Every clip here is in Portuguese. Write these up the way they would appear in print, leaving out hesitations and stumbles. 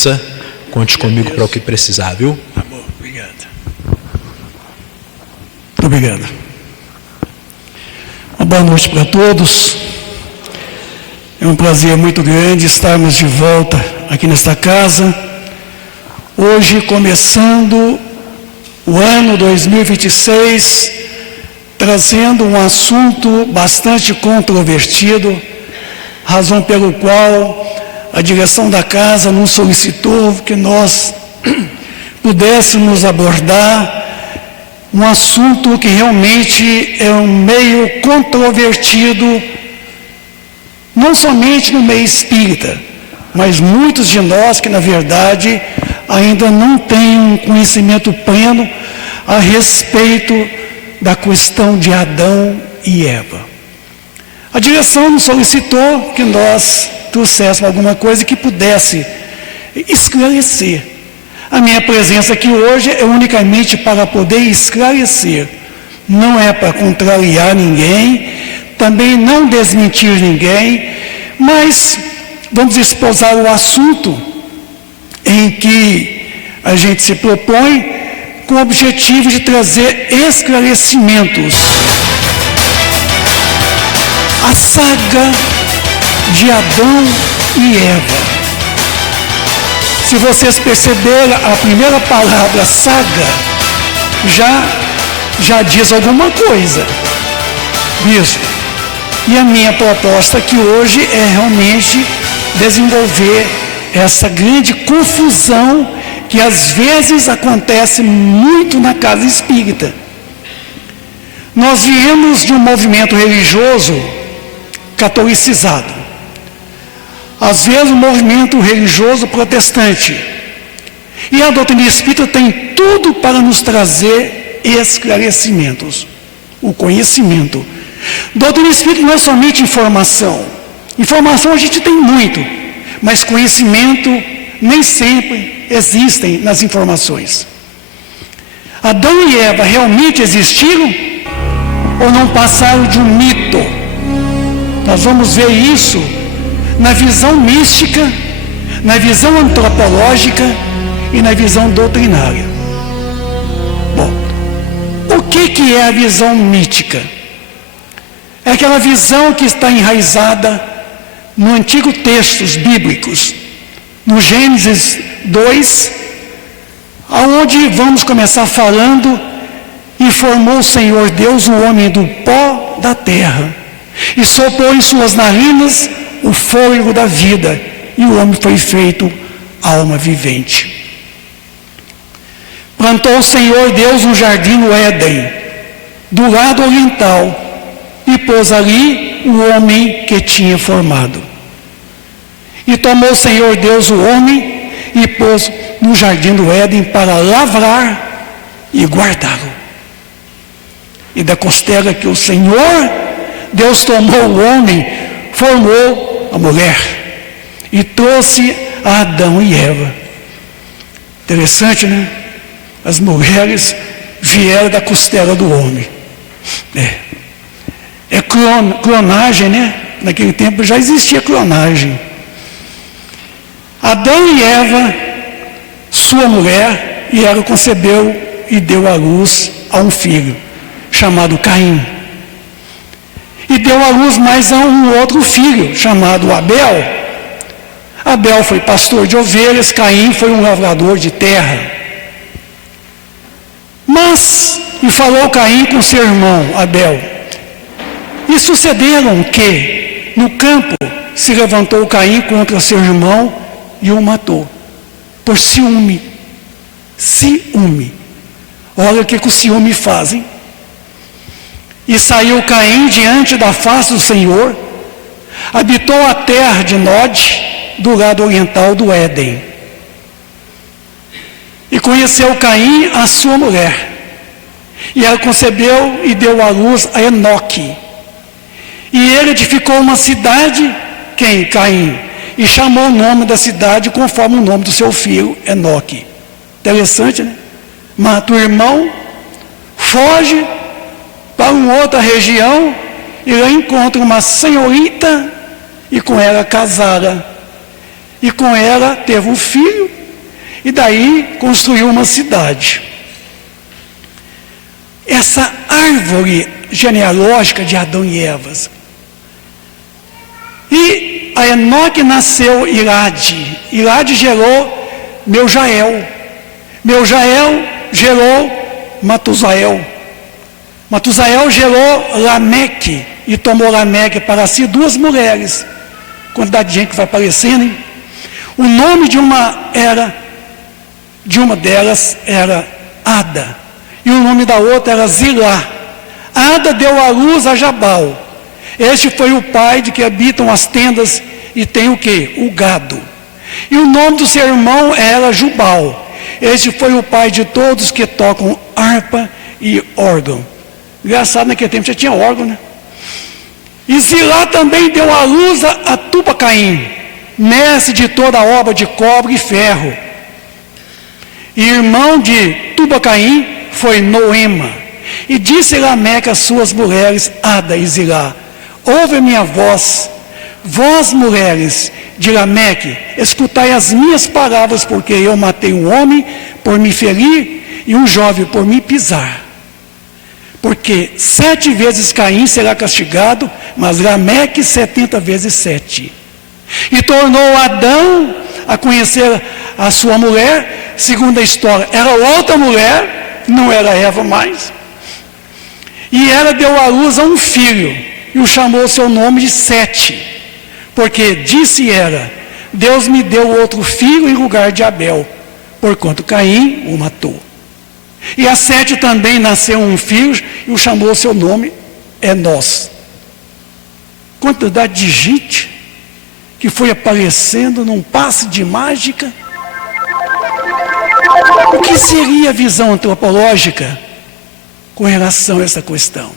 confiança. Conte comigo para o que precisar, viu? Tá bom, obrigado. Obrigado. Uma boa noite para todos. É um prazer muito grande estarmos de volta aqui nesta casa. Hoje, começando o ano 2026, trazendo um assunto bastante controvertido, razão pelo qual a direção da casa nos solicitou que nós pudéssemos abordar um assunto que realmente é um meio controvertido, não somente no meio espírita, mas muitos de nós que, na verdade, ainda não têm um conhecimento pleno a respeito da questão de Adão e Eva. A direção nos solicitou que nós trouxéssemos alguma coisa que pudesse esclarecer. A minha presença aqui hoje é unicamente para poder esclarecer, não é para contrariar ninguém, também não desmentir ninguém, mas vamos esposar o assunto em que a gente se propõe com o objetivo de trazer esclarecimentos. A saga de Adão e Eva. Se vocês perceberem, a primeira palavra saga já diz alguma coisa. Isso. E a minha proposta aqui hoje é realmente desenvolver essa grande confusão que às vezes acontece muito na casa espírita. Nós viemos de um movimento religioso catolicizado. Às vezes um movimento religioso protestante. E a doutrina espírita tem tudo para nos trazer esclarecimentos. O conhecimento. Doutrina espírita não é somente informação. Informação a gente tem muito, mas conhecimento nem sempre existem nas informações. Adão e Eva realmente existiram ou não passaram de um mito? Nós vamos ver isso na visão mística, na visão antropológica e na visão doutrinária. Bom, o que é a visão mítica? É aquela visão que está enraizada no Antigo Textos bíblicos, no Gênesis 2, aonde vamos começar falando: e formou o Senhor Deus o homem do pó da terra, e soprou em suas narinas o fôlego da vida, e o homem foi feito alma vivente. Plantou o Senhor Deus um jardim no Éden, do lado oriental, e pôs ali o homem que tinha formado. E tomou o Senhor Deus o homem e pôs no jardim do Éden para lavrar e guardá-lo. E da costela que o Senhor Deus tomou o homem, formou a mulher e trouxe a Adão e Eva. Interessante, né? As mulheres vieram da costela do homem. É clonagem, né? Naquele tempo já existia clonagem. Adão e Eva, sua mulher, e ela concebeu e deu à luz a um filho, chamado Caim. E deu à luz mais a um outro filho, chamado Abel. Abel foi pastor de ovelhas, Caim foi um lavrador de terra. E falou Caim com seu irmão Abel. E sucederam que, no campo, se levantou Caim contra seu irmão e o matou, por ciúme. Ciúme. Olha o que o ciúme faz, hein? E saiu Caim diante da face do Senhor, habitou a terra de Nod, do lado oriental do Éden. E conheceu Caim a sua mulher, e ela concebeu e deu à luz a Enoque. E ele edificou uma cidade, quem? Caim, e chamou o nome da cidade conforme o nome do seu filho, Enoque. Interessante, né? Mata o irmão, foge para uma outra região, e lá encontra uma senhorita, e com ela casada. E com ela teve um filho, e daí construiu uma cidade. Essa árvore genealógica de Adão e Eva. E a Enoque nasceu Irade. Irade gerou Meujael. Meujael gerou Matusael. Matusael gerou Lameque. E tomou Lameque para si 2 mulheres. Quantidade de gente que vai aparecendo, hein? O nome de uma delas era Ada. E o nome da outra era Zilá. Ada deu à luz a Jabal. Este foi o pai de que habitam as tendas e tem o quê? O gado. E o nome do seu irmão era Jubal. Este foi o pai de todos que tocam harpa e órgão. Engraçado, naquele tempo já tinha órgão, né? E Zilá também deu à luz a Tubacaim, mestre de toda a obra de cobre e ferro. E irmão de Tubacaim foi Noema. E disse Lameque às suas mulheres, Ada e Zilá: ouve a minha voz, vós mulheres de Lameque, escutai as minhas palavras, porque eu matei um homem por me ferir e um jovem por me pisar. Porque 7 vezes Caim será castigado, mas Lameque 70 vezes 7. E tornou Adão a conhecer a sua mulher, segundo a história, era outra mulher, não era Eva mais. E ela deu à luz a um filho, e o chamou seu nome de Sete, porque disse ela: Deus me deu outro filho em lugar de Abel, porquanto Caim o matou. E a Sete também nasceu um filho, e o chamou seu nome Enós. Quantidade de gente que foi aparecendo num passe de mágica. O que seria a visão antropológica com relação a essa questão?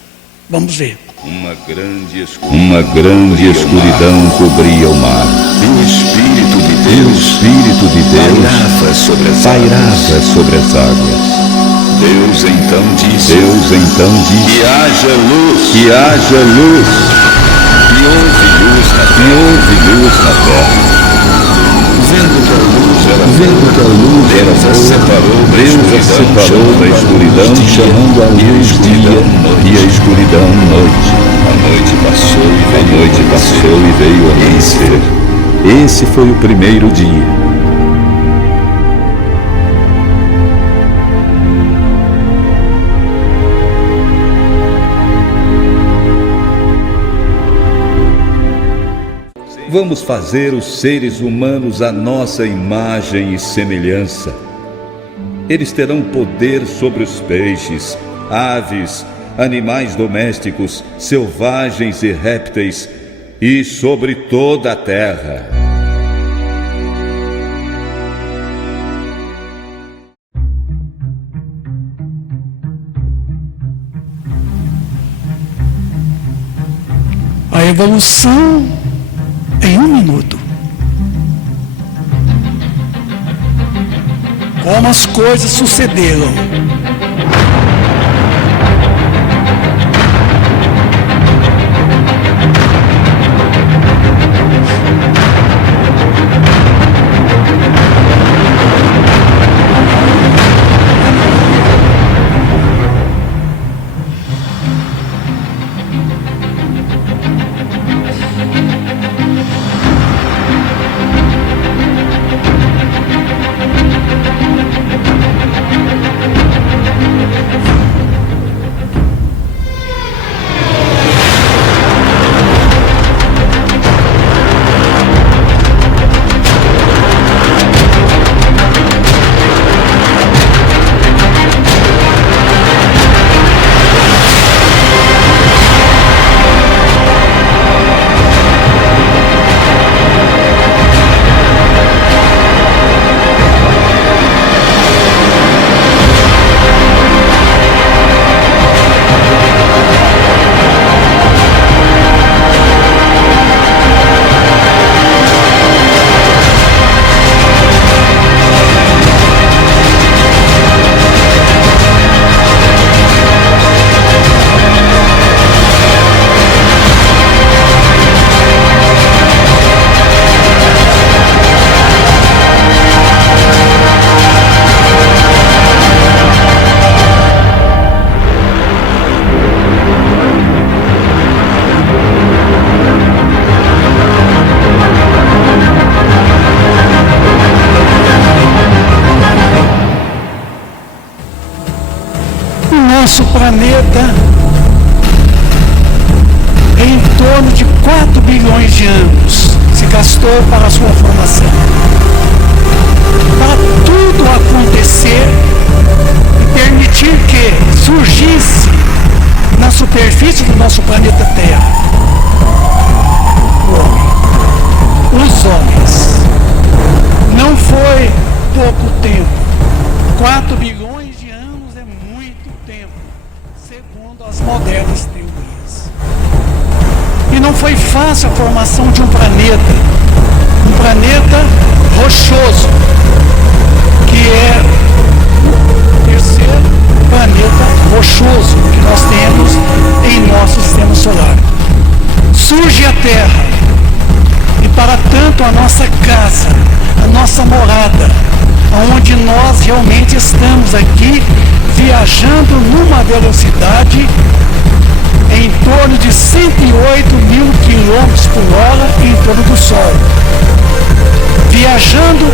Vamos ver. Uma grande escuridão cobria o mar. E o Espírito de Deus pairava sobre as águas. Deus então disse: que haja luz. E houve luz na terra. Vendo que a luz era boa, Deus a separou da escuridão, chamando a luz dia e a escuridão noite. A noite passou e veio o amanhecer. Esse foi o primeiro dia. Vamos fazer os seres humanos à nossa imagem e semelhança. Eles terão poder sobre os peixes, aves, animais domésticos, selvagens e répteis, e sobre toda a terra. A evolução em 1 minuto. Como as coisas sucederam. planeta, em torno de 4 bilhões de anos, se gastou para a sua formação. Para tudo acontecer e permitir que surgisse na superfície do nosso planeta Terra o homem, os homens. Não foi pouco tempo. 4 bilhões de anos é muito tempo, segundo as modernas teorias. E não foi fácil a formação de um planeta rochoso, que é o terceiro planeta rochoso que nós temos em nosso sistema solar. Surge a Terra, e para tanto a nossa casa, a nossa morada, onde nós realmente estamos aqui viajando numa velocidade em torno de 108 mil quilômetros por hora em torno do Sol, viajando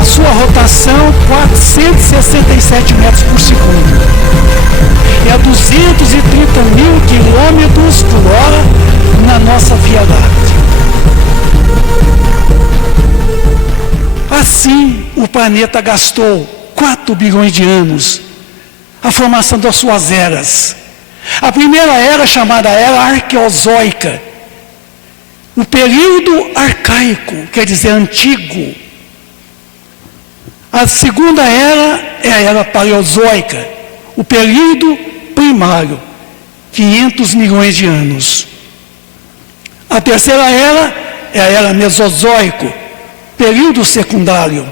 a sua rotação 467 metros por segundo, e a 230 mil quilômetros por hora na nossa Via Láctea. Assim, o planeta gastou 4 bilhões de anos a formação das suas eras. A primeira era, chamada Era Arqueozoica, o período arcaico, quer dizer antigo. A segunda era é a Era Paleozoica, o período primário, 500 milhões de anos. A terceira era é a Era Mesozoico, período secundário.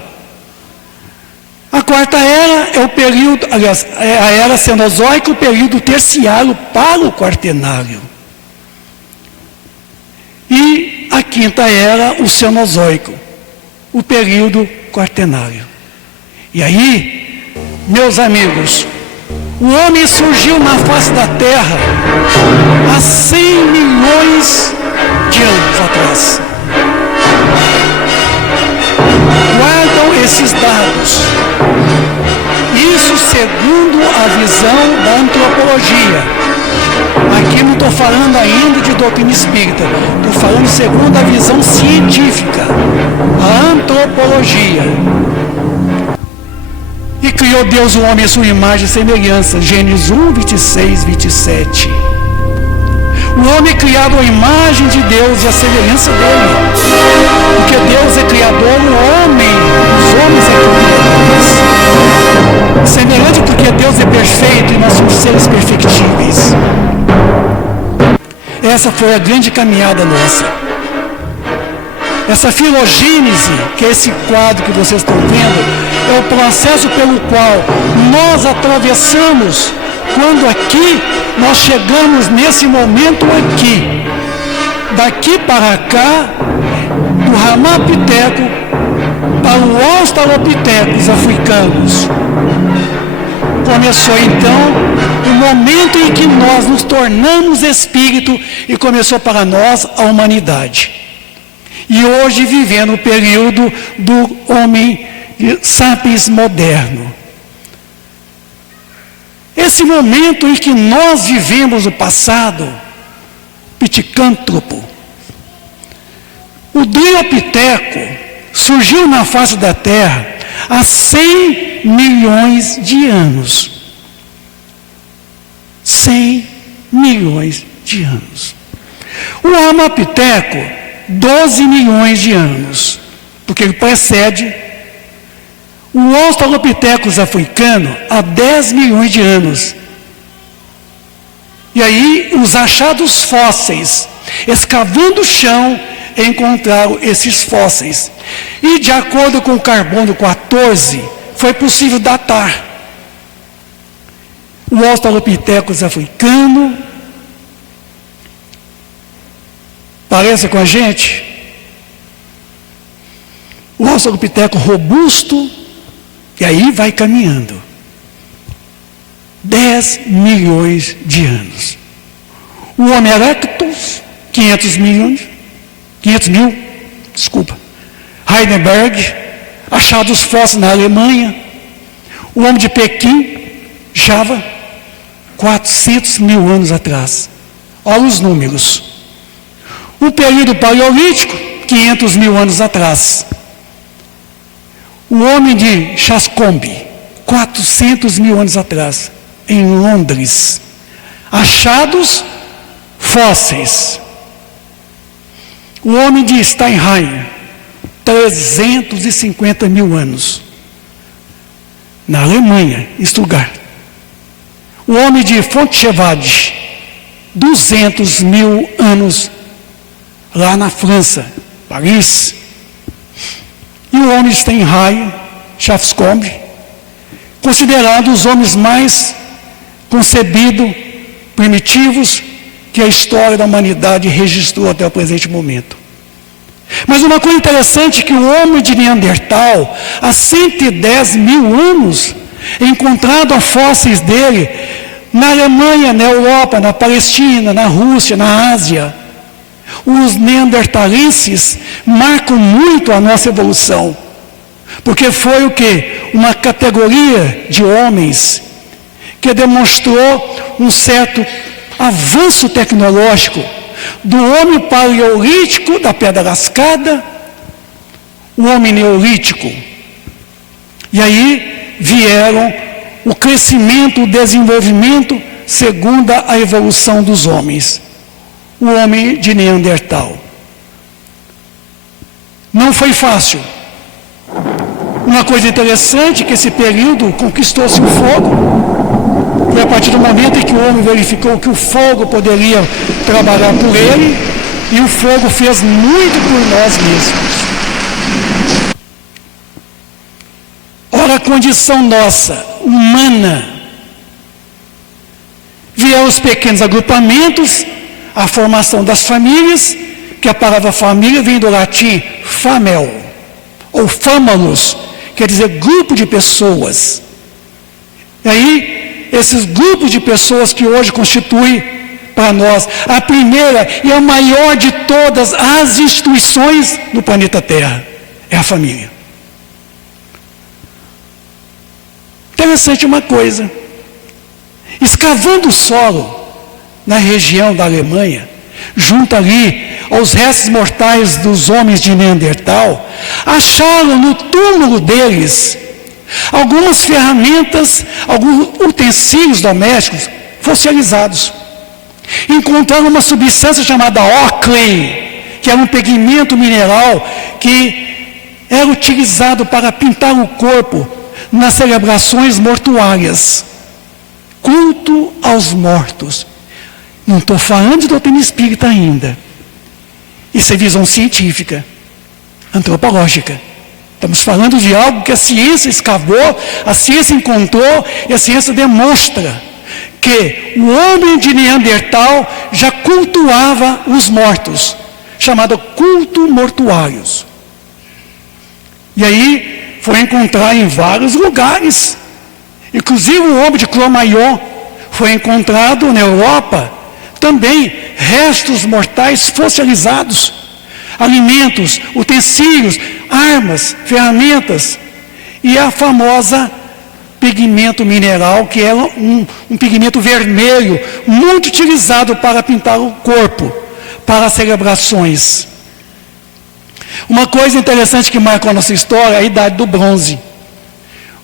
A quarta era é o período, aliás, é a Era Cenozoica, o período terciário para o Quaternário. E a quinta era o Cenozoico, o período Quaternário. E aí, meus amigos, o homem surgiu na face da Terra há 100 milhões de anos atrás. Guardam esses dados. Isso segundo a visão da antropologia. Aqui não estou falando ainda de doutrina espírita, estou falando segundo a visão científica, a antropologia. E criou Deus o homem à sua imagem e semelhança, Gênesis 1, 26, 27. O homem é criado à imagem de Deus e à semelhança dele. Porque Deus é criador, o homem, os homens é criadores. Semelhante porque Deus é perfeito e nós somos seres perfectíveis. Essa foi a grande caminhada nossa. Essa filogênese, que é esse quadro que vocês estão vendo, é o processo pelo qual nós atravessamos quando aqui nós chegamos nesse momento aqui. Daqui para cá, do Ramapiteco para o Australopithecus africanos. Começou então o momento em que nós nos tornamos espírito e começou para nós a humanidade. E hoje vivendo o período do homem sapiens moderno. Esse momento em que nós vivemos o passado, piticântropo, o Drilopiteco surgiu na face da Terra há 100 milhões de anos. 100 milhões de anos. O Ramapiteco, 12 milhões de anos, porque ele precede o Australopithecus africano há 10 milhões de anos. E aí, os achados fósseis, escavando o chão, encontraram esses fósseis. E, de acordo com o carbono 14, foi possível datar o Australopithecus africano. Parece com a gente? O Australopiteco robusto, e aí vai caminhando. 10 milhões de anos. O Homo erectus, 500 mil, Heidelberg, achados fósseis na Alemanha. O Homem de Pequim, Java, 400 mil anos atrás. Olha os números. O período paleolítico, 500 mil anos atrás. O homem de Chascombe, 400 mil anos atrás, em Londres. Achados fósseis. O homem de Steinheim, 350 mil anos. Na Alemanha, Stuttgart. O homem de Fontchevade, 200 mil anos, lá na França, Paris. E o homem de Steinheim, Chascombe, considerados os homens mais concebidos, primitivos, que a história da humanidade registrou até o presente momento. Mas uma coisa interessante é que o homem de Neandertal, há 110 mil anos, encontrado fósseis dele na Alemanha, na Europa, na Palestina, na Rússia, na Ásia. Os neandertalenses marcam muito a nossa evolução, porque foi o quê? Uma categoria de homens que demonstrou um certo avanço tecnológico do homem paleolítico, da pedra lascada, o homem neolítico. E aí vieram o crescimento, o desenvolvimento segundo a evolução dos homens. O homem de Neandertal. Não foi fácil. Uma coisa interessante é que esse período conquistou-se o fogo. Foi a partir do momento em que o homem verificou que o fogo poderia trabalhar por ele, e o fogo fez muito por nós mesmos. Ora, a condição nossa, humana, vieram os pequenos agrupamentos, a formação das famílias, que a palavra família vem do latim famel, ou famulus, quer dizer grupo de pessoas. E aí, esses grupos de pessoas que hoje constituem para nós a primeira e a maior de todas as instituições do planeta Terra, é a família. Interessante uma coisa, escavando o solo na região da Alemanha, junto ali aos restos mortais dos homens de Neandertal, acharam no túmulo deles algumas ferramentas, alguns utensílios domésticos fossilizados. Encontraram uma substância chamada ócle, que era um pigmento mineral que era utilizado para pintar o corpo nas celebrações mortuárias. Culto aos mortos. Não estou falando de doutrina espírita ainda. Isso é visão científica, antropológica. Estamos falando de algo que a ciência escavou, a ciência encontrou e a ciência demonstra que o homem de Neandertal já cultuava os mortos, chamado culto mortuários. E aí foi encontrar em vários lugares, inclusive o homem de Cro-Magnon foi encontrado na Europa, também restos mortais fossilizados, alimentos, utensílios, armas, ferramentas, e a famosa pigmento mineral, que é um pigmento vermelho, muito utilizado para pintar o corpo, para celebrações. Uma coisa interessante que marcou a nossa história é a idade do bronze.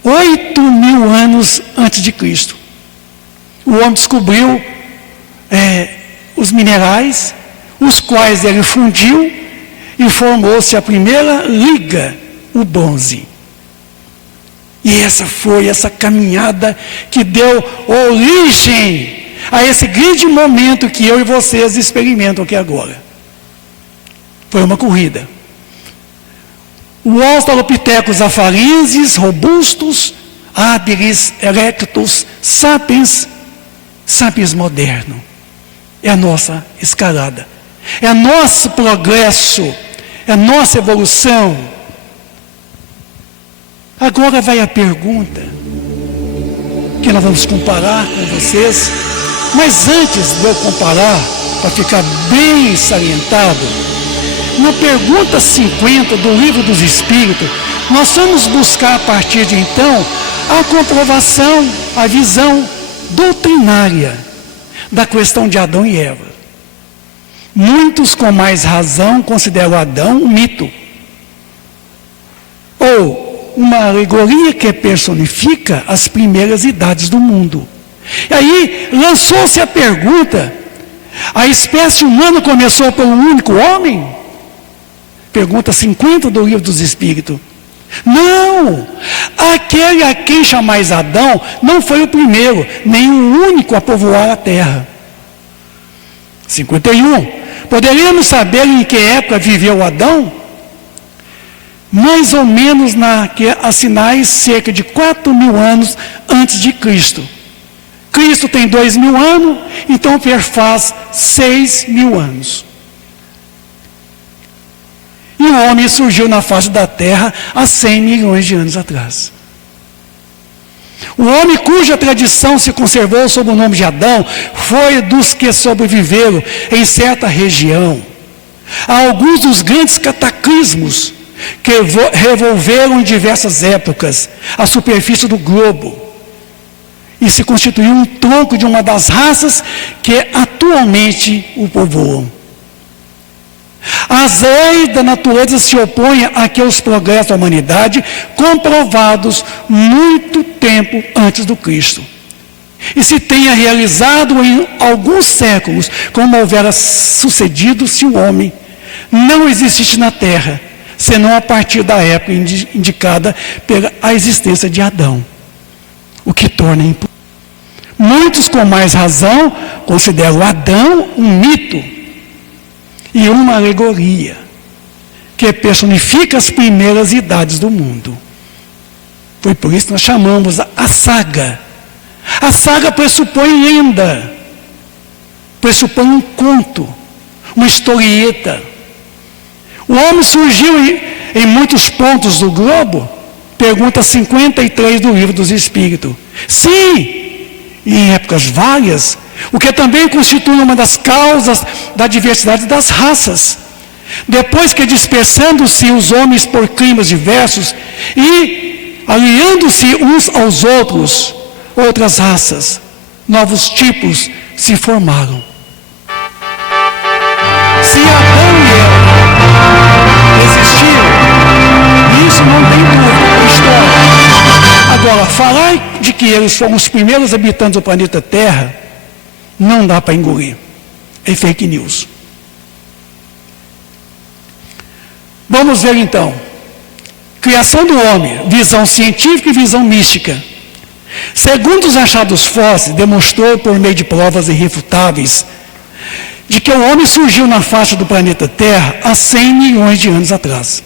8.000 anos antes de Cristo. O homem descobriu os minerais, os quais ele fundiu, e formou-se a primeira liga, o bronze. E essa foi essa caminhada que deu origem a esse grande momento que eu e vocês experimentam aqui agora. Foi uma corrida. O Australopithecus afarensis, robustos, hábiles, erectus, sapiens, sapiens moderno. É a nossa escalada. É nosso progresso. É nossa evolução. Agora vai a pergunta que nós vamos comparar com vocês. Mas antes de eu comparar, para ficar bem salientado, na pergunta 50 do Livro dos Espíritos, nós vamos buscar a partir de então a comprovação, a visão doutrinária da questão de Adão e Eva. Muitos, com mais razão, consideram Adão um mito, ou uma alegoria que personifica as primeiras idades do mundo. E aí lançou-se a pergunta: a espécie humana começou por um único homem? Pergunta 50 do Livro dos Espíritos. Não! Aquele a quem chamais Adão não foi o primeiro, nem o único a povoar a terra. 51. Poderíamos saber em que época viveu Adão? Mais ou menos há sinais cerca de 4.000 anos antes de Cristo. Cristo tem 2.000 anos, então perfaz 6.000 anos. E o homem surgiu na face da terra há 100 milhões de anos atrás. O homem cuja tradição se conservou sob o nome de Adão foi dos que sobreviveram em certa região a alguns dos grandes cataclismos que revolveram em diversas épocas a superfície do globo e se constituiu um tronco de uma das raças que atualmente o povoam. As leis da natureza se opõem àqueles progressos da humanidade comprovados muito tempo antes do Cristo. E se tenha realizado em alguns séculos, como houvera sucedido se o homem não existisse na terra, senão a partir da época indicada pela existência de Adão, o que torna impossível. Muitos, com mais razão, consideram Adão um mito e uma alegoria que personifica as primeiras idades do mundo. Foi por isso que nós chamamos a saga. A saga pressupõe lenda, pressupõe um conto, uma historieta. O homem surgiu em muitos pontos do globo, pergunta 53 do Livro dos Espíritos. Sim, em épocas várias, o que também constitui uma das causas da diversidade das raças. Depois que dispersando-se os homens por climas diversos e aliando-se uns aos outros, outras raças, novos tipos se formaram. Se Adão e Eva existiram, isso não tem dúvida, é história. Agora, falar de que eles foram os primeiros habitantes do planeta Terra não dá para engolir. É fake news. Vamos ver então. Criação do homem, visão científica e visão mística. Segundo os achados fósseis, demonstrou por meio de provas irrefutáveis de que o homem surgiu na face do planeta Terra há 100 milhões de anos atrás.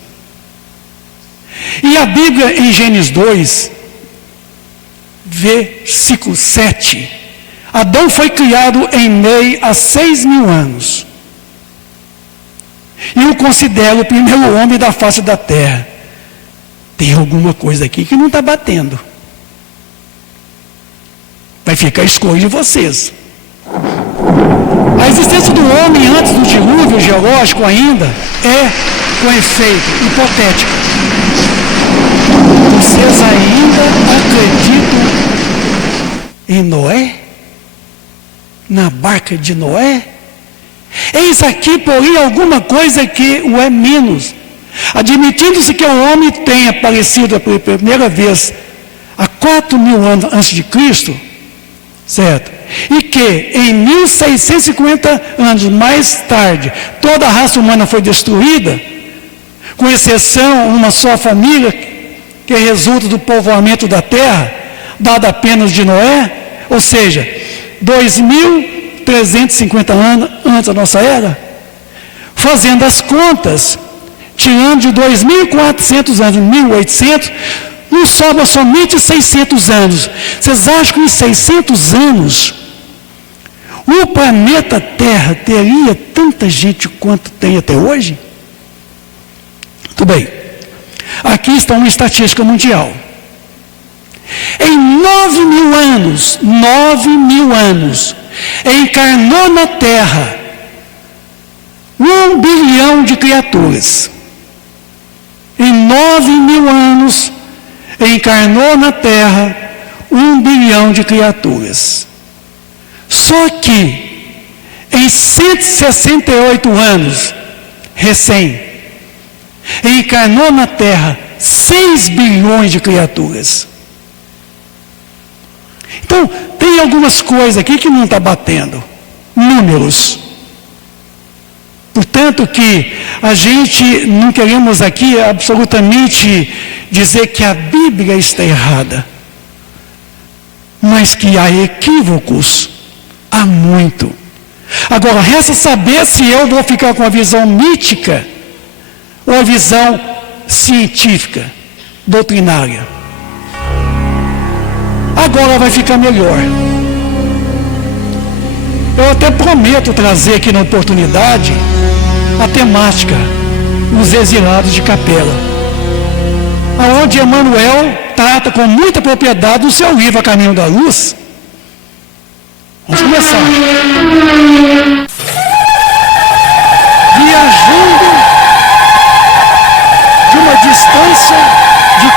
E a Bíblia, em Gênesis 2, versículo 7, Adão foi criado em meio a 6.000 anos. E o considero o primeiro homem da face da terra. Tem alguma coisa aqui que não está batendo. Vai ficar a escolha de vocês. A existência do homem antes do dilúvio geológico ainda é, com efeito, hipotética. Vocês ainda acreditam em Noé? Na barca de Noé? Eis aqui, porém, alguma coisa que o é menos. Admitindo-se que o homem tenha aparecido pela primeira vez há 4.000 anos antes de Cristo, certo? E que em 1650 anos mais tarde, toda a raça humana foi destruída, com exceção de uma só família, que resulta do povoamento da terra, dada apenas de Noé, ou seja, 2.350 anos antes da nossa era. Fazendo as contas, tirando de 2.400 anos, 1.800, nos sobra somente 600 anos. Vocês acham que em 600 anos o planeta Terra teria tanta gente quanto tem até hoje? Muito bem. Aqui está uma estatística mundial. Em 9.000 anos, encarnou na Terra 1 bilhão de criaturas. Em 9.000 anos, encarnou na Terra 1 bilhão de criaturas. Só que, em 168 anos, encarnou na Terra 6 bilhões de criaturas. Então, tem algumas coisas aqui que não está batendo. Números. Portanto que a gente não queremos aqui absolutamente dizer que a Bíblia está errada. Mas que há equívocos, há muito. Agora, resta saber se eu vou ficar com a visão mítica ou a visão científica, doutrinária. Agora vai ficar melhor. Eu até prometo trazer aqui na oportunidade a temática, os exilados de Capela, aonde Emmanuel trata com muita propriedade o seu livro A Caminho da Luz. Vamos começar. Viajando de uma distância de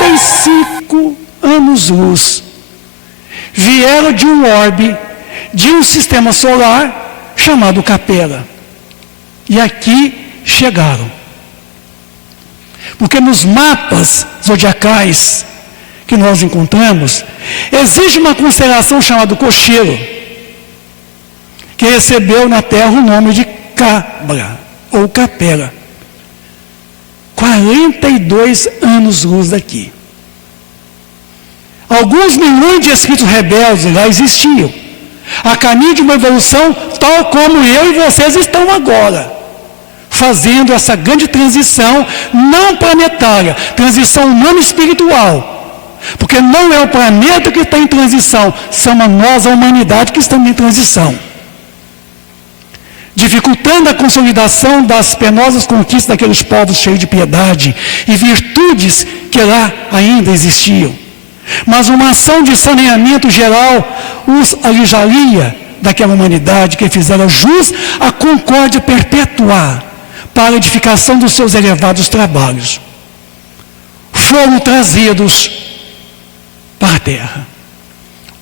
45 anos-luz, vieram de um orbe, de um sistema solar chamado Capela. E aqui chegaram. Porque nos mapas zodiacais que nós encontramos, existe uma constelação chamada Cocheiro, que recebeu na Terra o nome de Cabra, ou Capela. 42 anos-luz daqui. Alguns milhões de espíritos rebeldes lá existiam, a caminho de uma evolução tal como eu e vocês estão agora, fazendo essa grande transição, não planetária, transição humano-espiritual. Porque não é o planeta que está em transição, somos nós, a humanidade, que estamos em transição. Dificultando a consolidação das penosas conquistas daqueles povos cheios de piedade e virtudes que lá ainda existiam. Mas uma ação de saneamento geral os alijaria daquela humanidade que fizeram jus à concórdia perpetuar para a edificação dos seus elevados trabalhos. Foram trazidos para a terra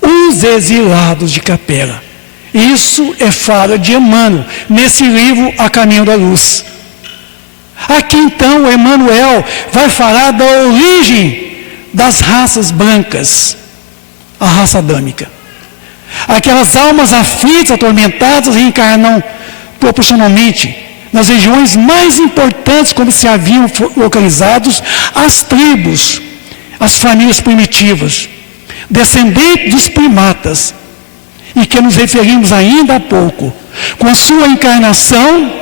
os exilados de Capela. Isso é fala de Emmanuel, nesse livro A Caminho da Luz. Aqui então Emmanuel vai falar da origem das raças brancas, a raça adâmica. Aquelas almas aflitas, atormentadas, reencarnam proporcionalmente nas regiões mais importantes, como se haviam localizados as tribos, as famílias primitivas, descendentes dos primatas, e que nos referimos ainda há pouco. Com a sua encarnação,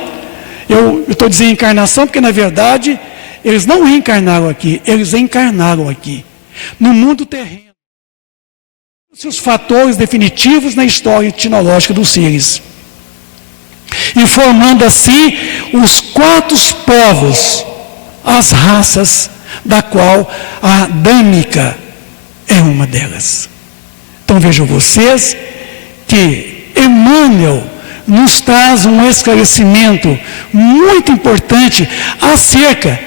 eu estou dizendo encarnação porque na verdade eles não reencarnaram aqui, eles encarnaram aqui, no mundo terreno. Os fatores definitivos na história etnológica dos seres. E formando assim os 4 povos, as raças, da qual a adâmica é uma delas. Então vejam vocês que Emmanuel nos traz um esclarecimento muito importante acerca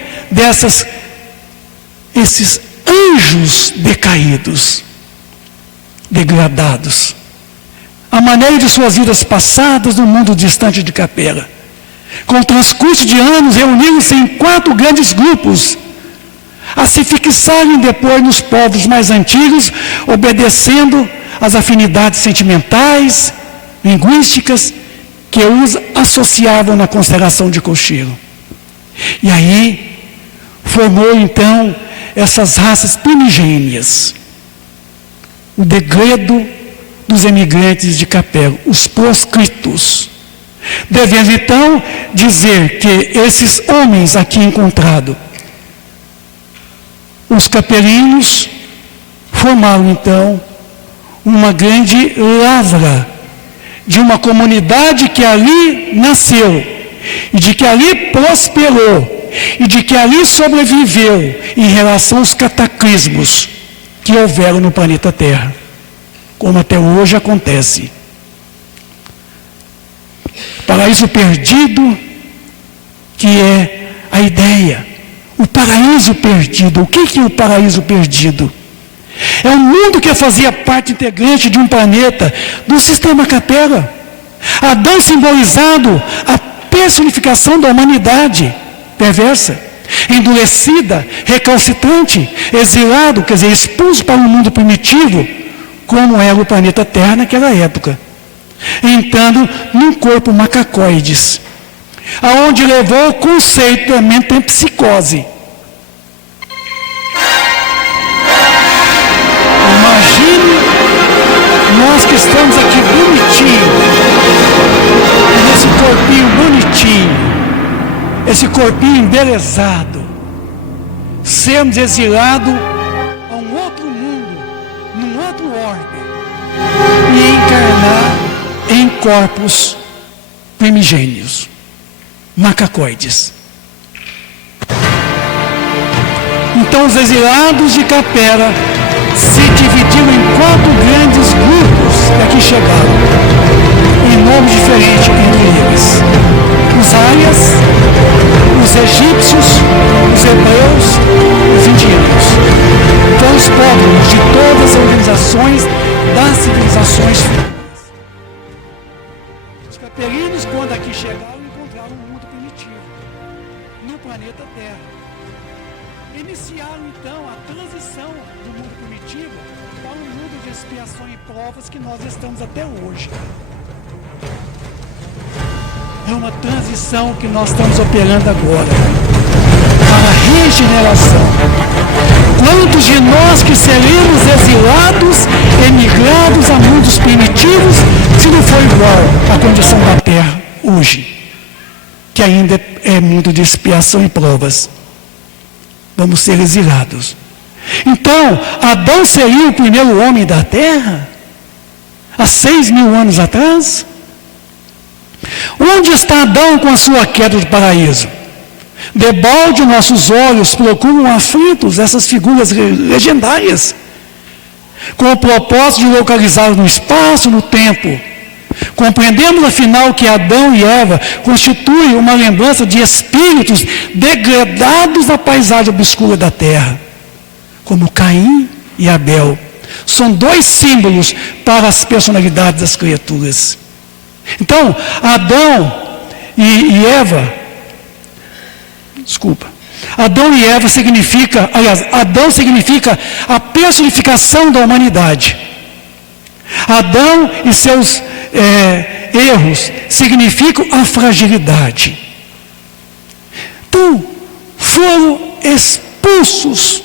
esses anjos decaídos, degradados, a maneira de suas vidas passadas no mundo distante de Capela. Com o transcurso de anos, reuniram-se em 4 grandes grupos, a se fixarem depois nos povos mais antigos, obedecendo às afinidades sentimentais, linguísticas, que os associavam na constelação de Cocheiro. E aí, formou então essas raças primigênias, o degredo dos emigrantes de Capela, os proscritos. Devemos então dizer que esses homens aqui encontrados, os capelinos, formaram então uma grande lavra de uma comunidade que ali nasceu, e de que ali prosperou, e de que ali sobreviveu em relação aos cataclismos que houveram no planeta Terra, como até hoje acontece. Paraíso perdido, que é a ideia. O paraíso perdido. O que é o paraíso perdido? É um mundo que fazia parte integrante de um planeta, do sistema Capela. Adão simbolizado a personificação da humanidade perversa, endurecida, recalcitrante, exilado, quer dizer, expulso para um mundo primitivo, como era o planeta Terra naquela época, entrando num corpo macacoides, aonde levou o conceito da metempsicose. Imagine nós que estamos aqui bonitinho, nesse corpinho bonitinho, esse corpinho embelezado, sermos exilados a um outro mundo, num outro orbe, e encarnar em corpos primigênios, macacoides. Então os exilados de Capela se dividiram em 4 grandes grupos que aqui chegaram, em nomes diferentes entre eles: os aias, os egípcios, os hebreus, os indianos. Foram os povos de todas as organizações das civilizações futuras. Os capelinos, quando aqui chegaram, encontraram um mundo primitivo no planeta Terra. Iniciaram então a transição do mundo primitivo para um mundo de expiação e provas que nós estamos até hoje. É uma transição que nós estamos operando agora para a regeneração. Quantos de nós que seremos exilados, emigrados a mundos primitivos, se não for igual à condição da Terra hoje, que ainda é mundo de expiação e provas? Vamos ser exilados. Então, Adão seria o primeiro homem da Terra? Há 6.000 anos atrás? Onde está Adão com a sua queda do paraíso? Debalde nossos olhos procuram aflitos essas figuras legendárias, com o propósito de localizá-los no espaço, no tempo. Compreendemos afinal que Adão e Eva constituem uma lembrança de espíritos degradados na paisagem obscura da terra, como Caim e Abel. São 2 símbolos para as personalidades das criaturas. Então, Adão e Eva significa, Adão significa a personificação da humanidade. Adão e seus erros significam a fragilidade. Então, foram expulsos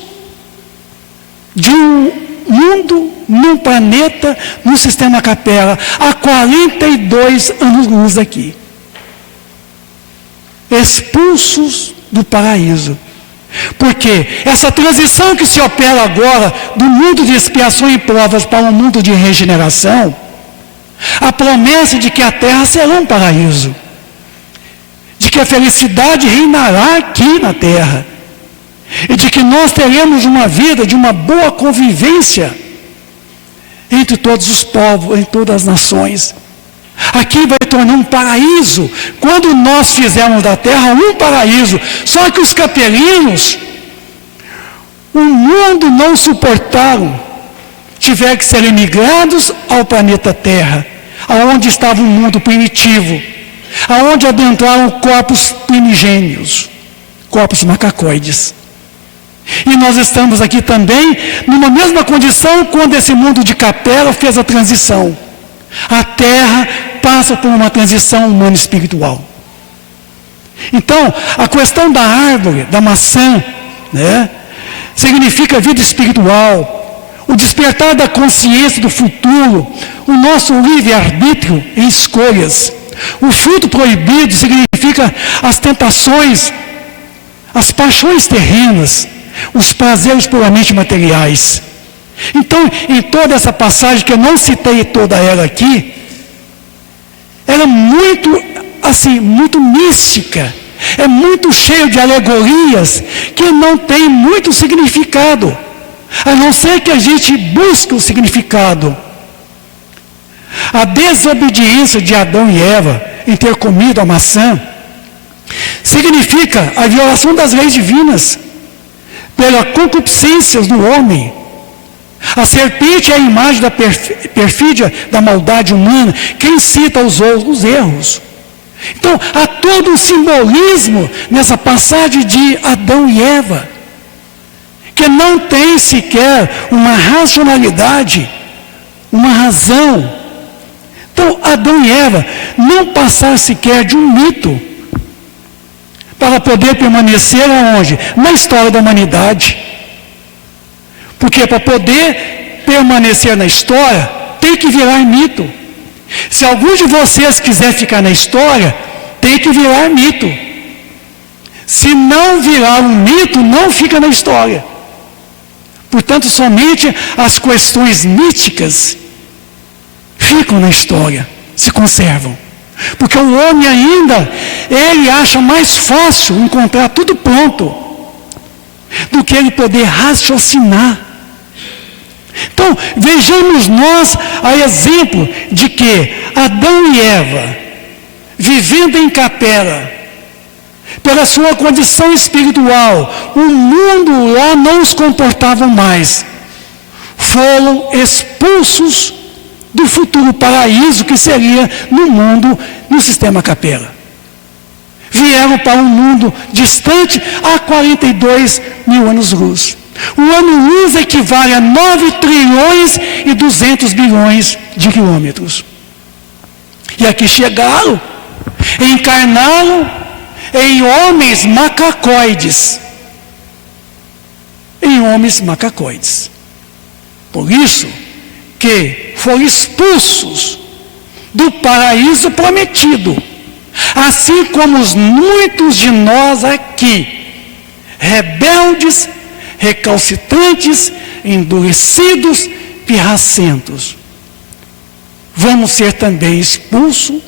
de um mundo, num planeta, no sistema Capela, há 42 anos-luz aqui. Expulsos do paraíso. Porque essa transição que se opera agora do mundo de expiação e provas para um mundo de regeneração, a promessa de que a terra será um paraíso, de que a felicidade reinará aqui na terra, e de que nós teremos uma vida de uma boa convivência entre todos os povos, em todas as nações. Aqui vai tornar um paraíso, quando nós fizermos da terra um paraíso. Só que os capelinos, o mundo não suportaram, tiveram que ser emigrados ao planeta Terra, aonde estava um mundo primitivo, aonde adentraram corpos primigênios, corpos macacoides. E nós estamos aqui também numa mesma condição quando esse mundo de Capela fez a transição. A Terra passa por uma transição humano-espiritual. Então, a questão da árvore, da maçã, significa vida espiritual, o despertar da consciência do futuro, o nosso livre-arbítrio em escolhas. O fruto proibido significa as tentações, as paixões terrenas, os prazeres puramente materiais. Então, em toda essa passagem, que eu não citei toda ela aqui, ela é muito, muito mística, é muito cheio de alegorias, que não tem muito significado, a não ser que a gente busque o significado. A desobediência de Adão e Eva em ter comido a maçã, significa a violação das leis divinas, pela concupiscência do homem. A serpente é a imagem da perfídia, da maldade humana, que incita os erros. Então, há todo um simbolismo nessa passagem de Adão e Eva, que não tem sequer uma racionalidade, uma razão. Então, Adão e Eva não passaram sequer de um mito para poder permanecer aonde? Na história da humanidade. Porque para poder permanecer na história, tem que virar mito. Se algum de vocês quiser ficar na história, tem que virar mito. Se não virar um mito, não fica na história. Portanto, somente as questões míticas ficam na história, se conservam. Porque o homem ainda, ele acha mais fácil encontrar tudo pronto do que ele poder raciocinar. Então, vejamos nós a exemplo de que Adão e Eva, vivendo em capela, pela sua condição espiritual, o mundo lá não os comportava mais. Foram expulsos do futuro paraíso que seria no mundo, no sistema capela. Vieram para um mundo distante a 42 mil anos-luz. O ano-luz equivale a 9 trilhões e 200 bilhões de quilômetros. E aqui chegaram, encarnaram em homens macacoides. Em homens macacoides. Por isso que foram expulsos do paraíso prometido. Assim como muitos de nós aqui, rebeldes, recalcitrantes, endurecidos, pirracentos, vamos ser também expulsos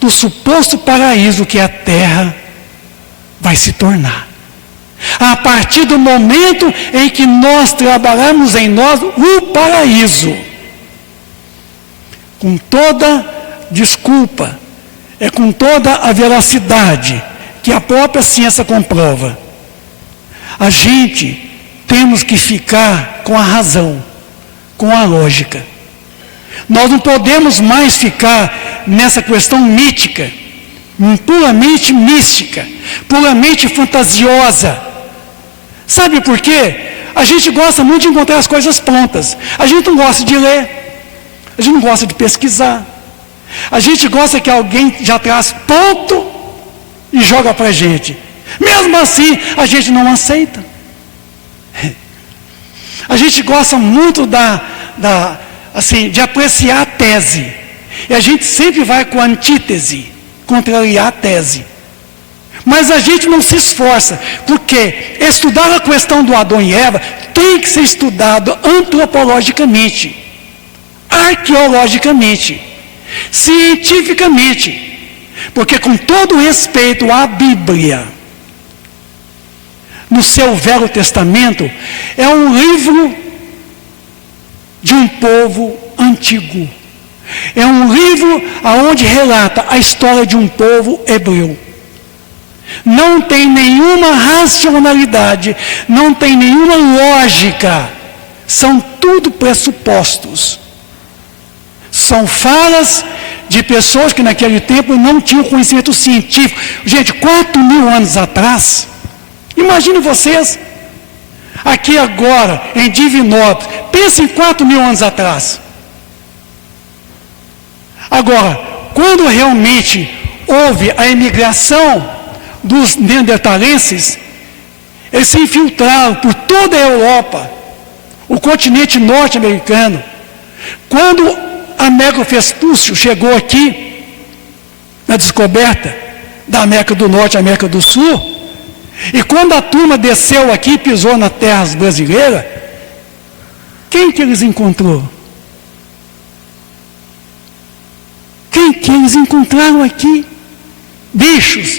do suposto paraíso que a terra vai se tornar. A partir do momento em que nós trabalharmos em nós o paraíso, com toda desculpa, com toda a veracidade que a própria ciência comprova, a gente temos que ficar com a razão, com a lógica. Nós não podemos mais ficar nessa questão mítica, puramente mística, puramente fantasiosa. Sabe por quê? A gente gosta muito de encontrar as coisas prontas. A gente não gosta de ler, a gente não gosta de pesquisar. A gente gosta que alguém já traz ponto e joga para a gente. Mesmo assim, a gente não aceita. A gente gosta muito de apreciar a tese. E a gente sempre vai com a antítese, contrariar a tese. Mas a gente não se esforça, porque estudar a questão do Adão e Eva tem que ser estudado antropologicamente, arqueologicamente, cientificamente. Porque com todo respeito à Bíblia, no seu Velho Testamento, é um livro de um povo antigo. É um livro onde relata a história de um povo hebreu. Não tem nenhuma racionalidade, não tem nenhuma lógica. São tudo pressupostos. São falas de pessoas que naquele tempo não tinham conhecimento científico. Gente, 4.000 anos atrás, imagine vocês, aqui agora, em Divinópolis, pense em 4.000 anos atrás. Agora, quando realmente houve a imigração dos neandertalenses, eles se infiltraram por toda a Europa, o continente norte-americano. Quando Américo Vespúcio chegou aqui, na descoberta da América do Norte e América do Sul, e quando a turma desceu aqui e pisou nas terras brasileiras, quem que eles encontrou? Quem que eles encontraram aqui? Bichos,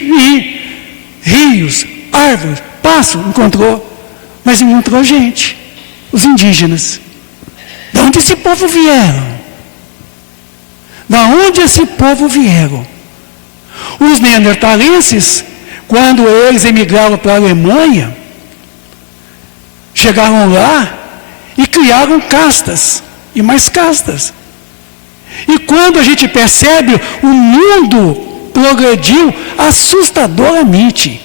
rios, árvores, pássaro, encontrou. Mas encontrou gente, os indígenas. De onde esse povo vieram? Da onde esse povo vieram? Os neandertalenses, quando eles emigraram para a Alemanha, chegaram lá e criaram castas e mais castas. E quando a gente percebe, o mundo progrediu assustadoramente.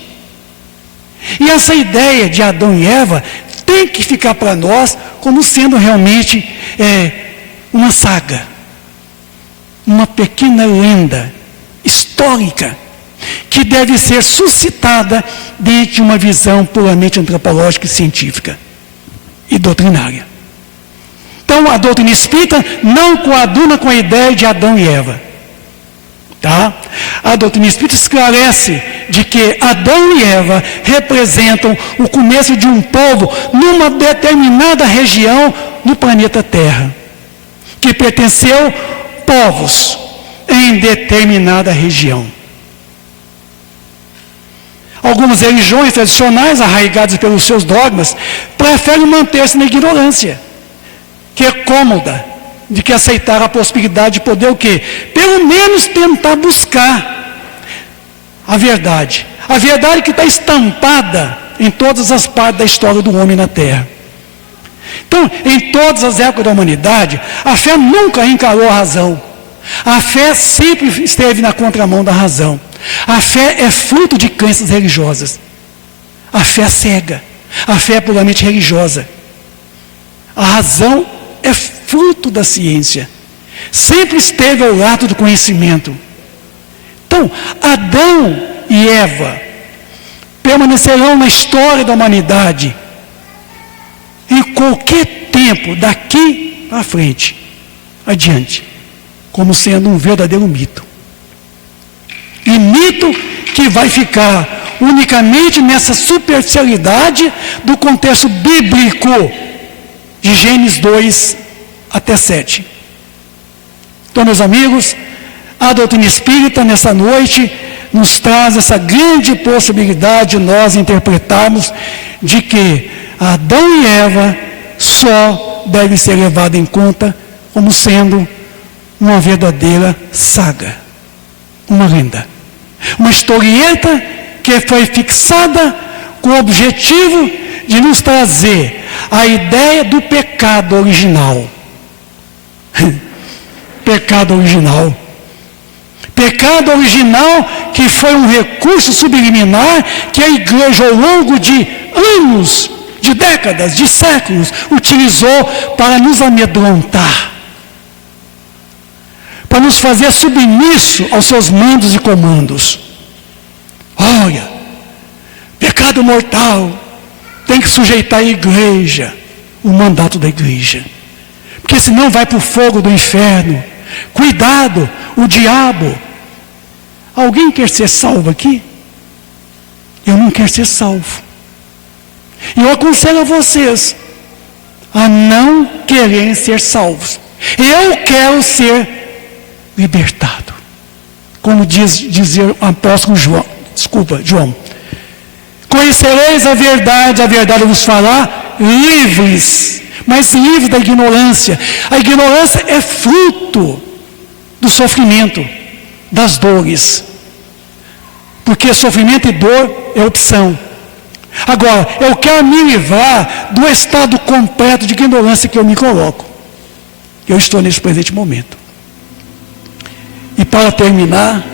E essa ideia de Adão e Eva tem que ficar para nós como sendo realmente uma saga, uma pequena lenda histórica, que deve ser suscitada dentro de uma visão puramente antropológica e científica e doutrinária. Então, a doutrina espírita não coaduna com a ideia de Adão e Eva. Tá? A doutrina espírita esclarece de que Adão e Eva representam o começo de um povo numa determinada região no planeta Terra, que pertenceu povos em determinada região. Algumas religiões tradicionais, arraigadas pelos seus dogmas, preferem manter-se na ignorância, que é cômoda, de que aceitar a possibilidade de poder o quê? Pelo menos tentar buscar a verdade. A verdade que está estampada em todas as partes da história do homem na Terra. Então, em todas as épocas da humanidade, a fé nunca encarou a razão. A fé sempre esteve na contramão da razão. A fé é fruto de crenças religiosas. A fé é cega. A fé é puramente religiosa. A razão é fruto da ciência. Sempre esteve ao lado do conhecimento. Então, Adão e Eva permanecerão na história da humanidade em qualquer tempo, daqui para frente, adiante, como sendo um verdadeiro mito. E mito que vai ficar unicamente nessa superficialidade do contexto bíblico de Gênesis 2 até 7. Então, meus amigos, a doutrina espírita nessa noite nos traz essa grande possibilidade de nós interpretarmos de que Adão e Eva só devem ser levados em conta como sendo uma verdadeira saga, uma lenda, uma historieta que foi fixada com o objetivo de nos trazer a ideia do pecado original. Pecado original. Pecado original que foi um recurso subliminar que a igreja ao longo de anos, de décadas, de séculos, utilizou para nos amedrontar, para nos fazer submisso aos seus mandos e comandos. Olha, pecado mortal, tem que sujeitar a igreja, o mandato da igreja, porque senão vai para o fogo do inferno. Cuidado, o diabo. Alguém quer ser salvo aqui? Eu não quero ser salvo. E eu aconselho a vocês a não quererem ser salvos. Eu quero ser libertado. Como dizia o apóstolo João. João. Conhecereis a verdade vos fará livres. Mas livres da ignorância. A ignorância é fruto do sofrimento, das dores. Porque sofrimento e dor é opção. Agora, eu quero me livrar do estado completo de ignorância que eu me coloco. Eu estou nesse presente momento. E para terminar,